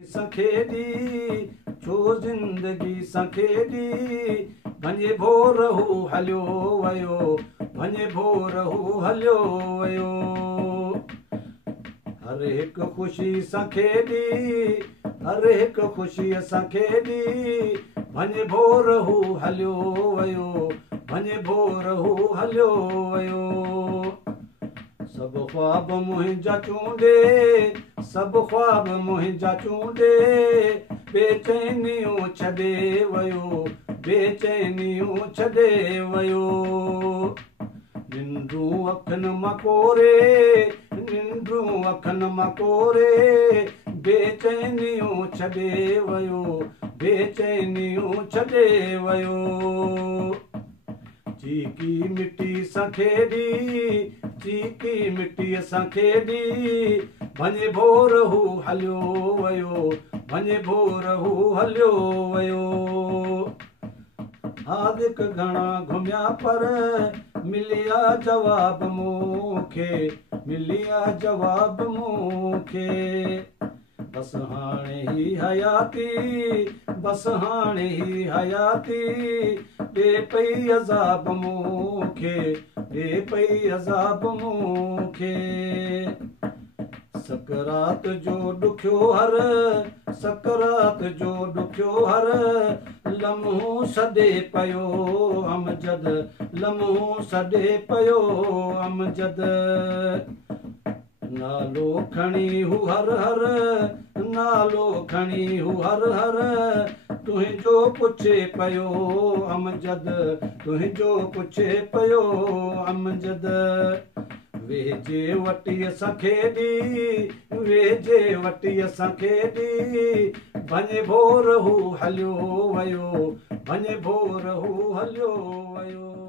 सखेड़ी छो जिंदगी सखेड़ी वञे भोरहू हलियो वयो वञे भोरहू हलियो वयो हर हिक खुशी सखेड़ी हर हिक खुशी सखेड़ी वञे भोरहू हलियो वयो वञे भोरहू हलियो वयो सब ख्वाब मुंहिंजा चूंडे सब ख्वाब मुंहिंजा चूंडे बेचैनियूं छॾे वयो बेचैनियूं छॾे वयो निंड्रूं अखियुनि मकोरे निंड्रूं अखियुनि मकोरे बेचैनियूं छॾे वयो बेचैनियूं छॾे वयो चीकी मिट्टी सखेड़ी चीकी मिट्टी सखेड़ी वञे भोरहू हलियो वयो वञे भोरहू हलियो वयो आदिक घणा घुमिया पर मिलिया जवाब मूंखे मिलिया जवाब मूंखे बस हाणे ही हयाती बस हाणे ही हयाती ॾे पई अज़ाब मूंखे ॾे पई अज़ाब मूंखे सकरात जो ॾुखियो हर सकरात जो ॾुखियो हर लम्हो सॾे पियो अमजद लम्हो सॾे पियो अमजद नालो खणी हू हर हर नालो खणी हू हर हर तुंहिंजो पुछे पियो अमजद तुंहिंजो पुछे पियो अमजद वेझे वटीअ सखेड़ी वेझे वटीअ सखेड़ी वञे भोरहू हलियो वयो वञे भोरहू हलियो वयो।